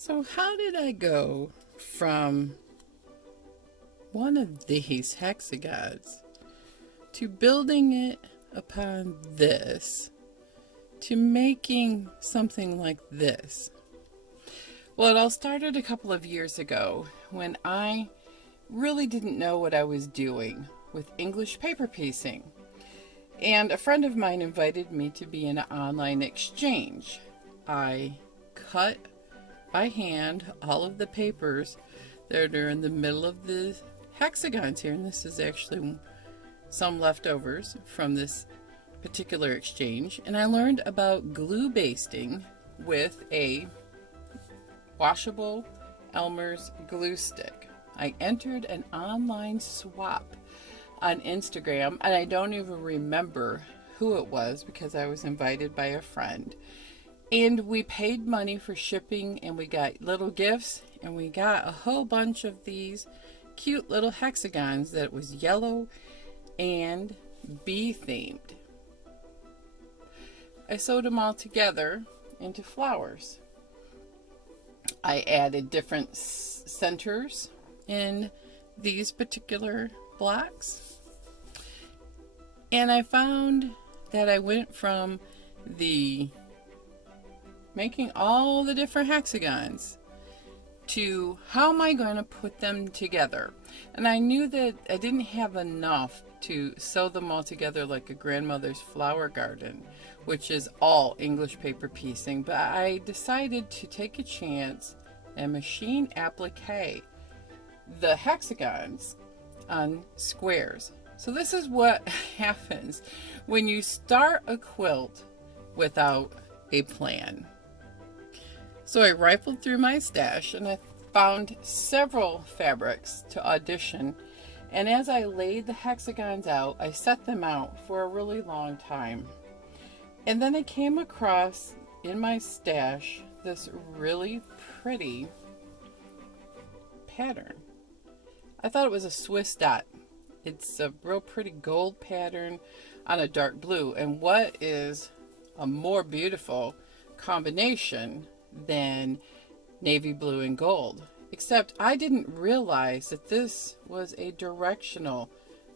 So how did I go from one of these hexagons to building it upon this to making something like this? Well, it all started a couple of years ago when I really didn't know what I was doing with English paper piecing. And a friend of mine invited me to be in an online exchange. I cut by hand all of the papers that are in the middle of the hexagons here, and this is actually some leftovers from this particular exchange. And I learned about glue basting with a washable Elmer's glue stick. I entered an online swap on Instagram, and I don't even remember who it was because I was invited by a friend. And we paid money for shipping, and we got little gifts, and we got a whole bunch of these cute little hexagons that was yellow and bee themed. I sewed them all together into flowers. I added different centers in these particular blocks, and I found that I went from the making all the different hexagons to how am I going to put them together. And I knew that I didn't have enough to sew them all together like a grandmother's flower garden, which is all English paper piecing, but I decided to take a chance and machine applique the hexagons on squares. So this is what happens when you start a quilt without a plan. So I rifled through my stash and I found several fabrics to audition, and as I laid the hexagons out, I set them out for a really long time. And then I came across in my stash this really pretty pattern. I thought it was a Swiss dot. It's a real pretty gold pattern on a dark blue, and what is a more beautiful combination than navy blue and gold? Except I didn't realize that this was a directional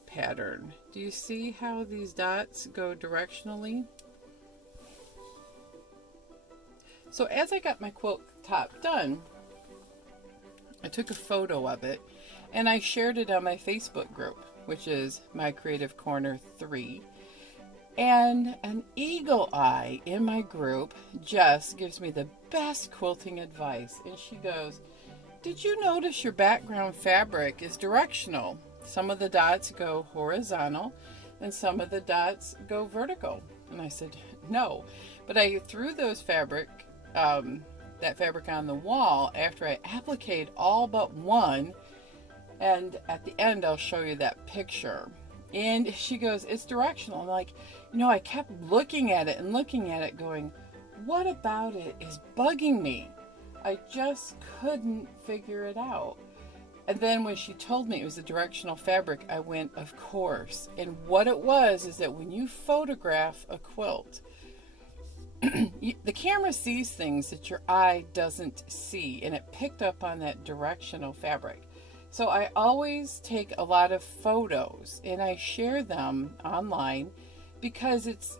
pattern. Do you see how these dots go directionally? So as I got my quilt top done, I took a photo of it and I shared it on my Facebook group, which is My Creative Corner 3. And an eagle eye in my group, Jess, gives me the best quilting advice. And she goes, "Did you notice your background fabric is directional? Some of the dots go horizontal and some of the dots go vertical." And I said, "No." But I threw those that fabric on the wall after I appliqued all but one. And at the end, I'll show you that picture. And she goes, "It's directional." I'm like, I kept looking at it and looking at it going, what about it is bugging me? I just couldn't figure it out. And then when she told me it was a directional fabric, I went, of course. And what it was is that when you photograph a quilt, the camera sees things that your eye doesn't see, and it picked up on that directional fabric. So I always take a lot of photos and I share them online because it's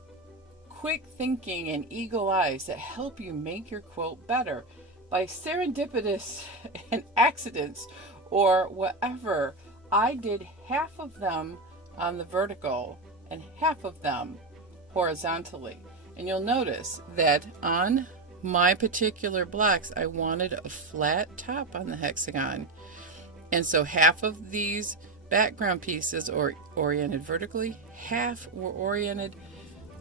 quick thinking and eagle eyes that help you make your quilt better. By serendipitous and accidents or whatever, I did half of them on the vertical and half of them horizontally. And you'll notice that on my particular blocks, I wanted a flat top on the hexagon. And so half of these background pieces are oriented vertically, half were oriented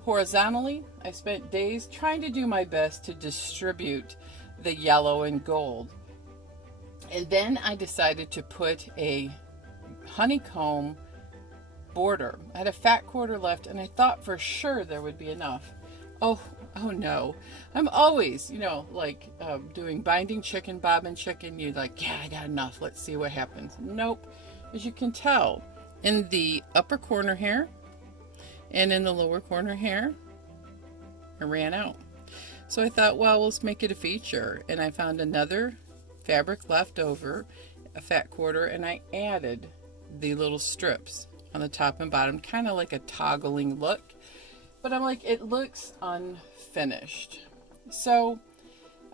horizontally. I spent days trying to do my best to distribute the yellow and gold. And then I decided to put a honeycomb border. I had a fat quarter left and I thought for sure there would be enough. Oh no. I'm always, doing binding chicken, bobbin chicken. You're like, yeah, I got enough. Let's see what happens. Nope. As you can tell, in the upper corner here and in the lower corner here, I ran out. So I thought, well, let's make it a feature. And I found another fabric left over, a fat quarter, and I added the little strips on the top and bottom, kind of like a toggling look. But I'm like, it looks unfinished. So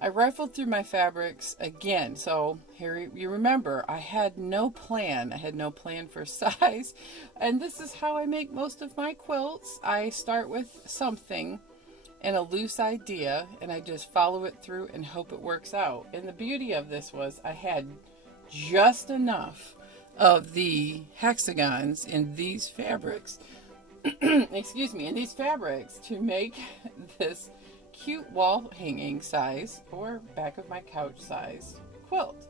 I rifled through my fabrics again. So here you remember, I had no plan. I had no plan for size. And this is how I make most of my quilts. I start with something and a loose idea, and I just follow it through and hope it works out. And the beauty of this was I had just enough of the hexagons in these fabrics, excuse me, in these fabrics to make this cute wall hanging size or back of my couch size quilt.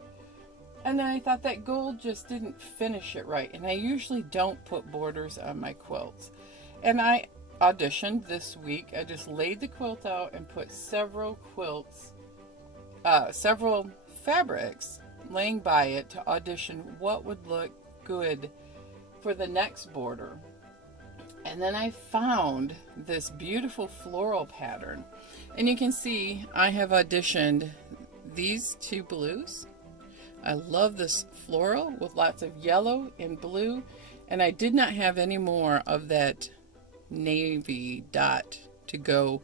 And then I thought that gold just didn't finish it right, and I usually don't put borders on my quilts. And I auditioned this week. I just laid the quilt out and put several fabrics laying by it to audition what would look good for the next border. And then I found this beautiful floral pattern, and you can see I have auditioned these two blues. I love this floral with lots of yellow and blue, and I did not have any more of that navy dot to go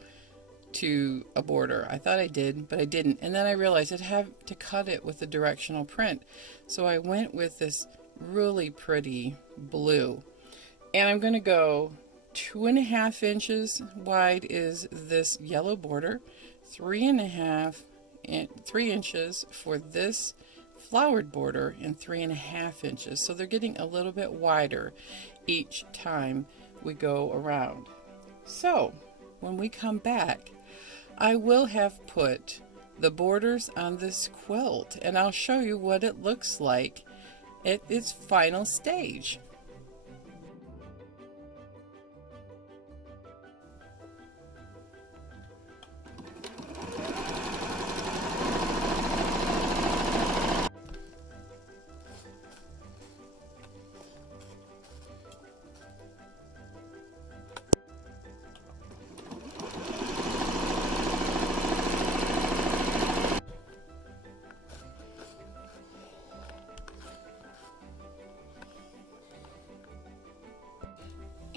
to a border. I thought I did, but I didn't. And then I realized I'd have to cut it with a directional print. So I went with this really pretty blue. And I'm going to go 2.5 inches wide is this yellow border, 3.5 and 3 inches for this flowered border, and 3.5 inches. So they're getting a little bit wider each time we go around. So when we come back, I will have put the borders on this quilt, and I'll show you what it looks like at its final stage.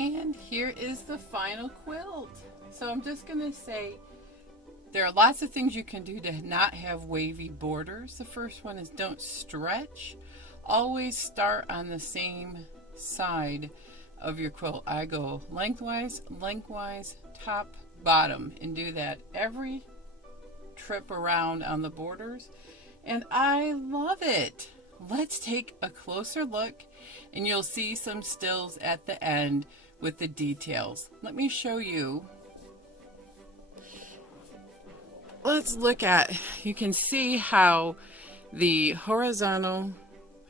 And here is the final quilt. So I'm just going to say there are lots of things you can do to not have wavy borders. The first one is don't stretch. Always start on the same side of your quilt. I go lengthwise, top, bottom, and do that every trip around on the borders. And I love it. Let's take a closer look, and you'll see some stills at the end with the details. Let me show you. Let's look at, you can see how the horizontal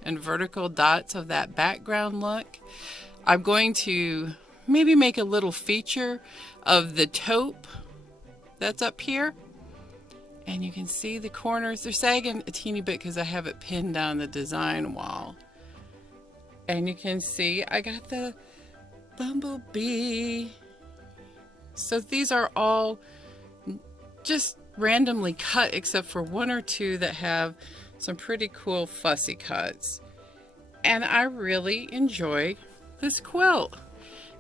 and vertical dots of that background look. I'm going to maybe make a little feature of the taupe that's up here. And you can see the corners, they're sagging a teeny bit because I have it pinned on the design wall. And you can see I got the bumblebee. So these are all just randomly cut except for one or two that have some pretty cool fussy cuts. And I really enjoy this quilt.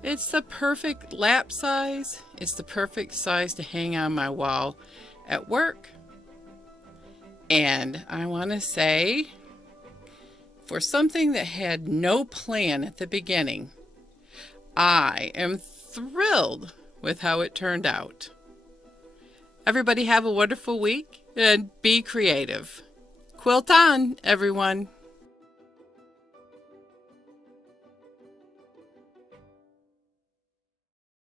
It's the perfect lap size. It's the perfect size to hang on my wall at work. And I want to say, for something that had no plan at the beginning, I am thrilled with how it turned out. Everybody have a wonderful week and be creative. Quilt on, everyone.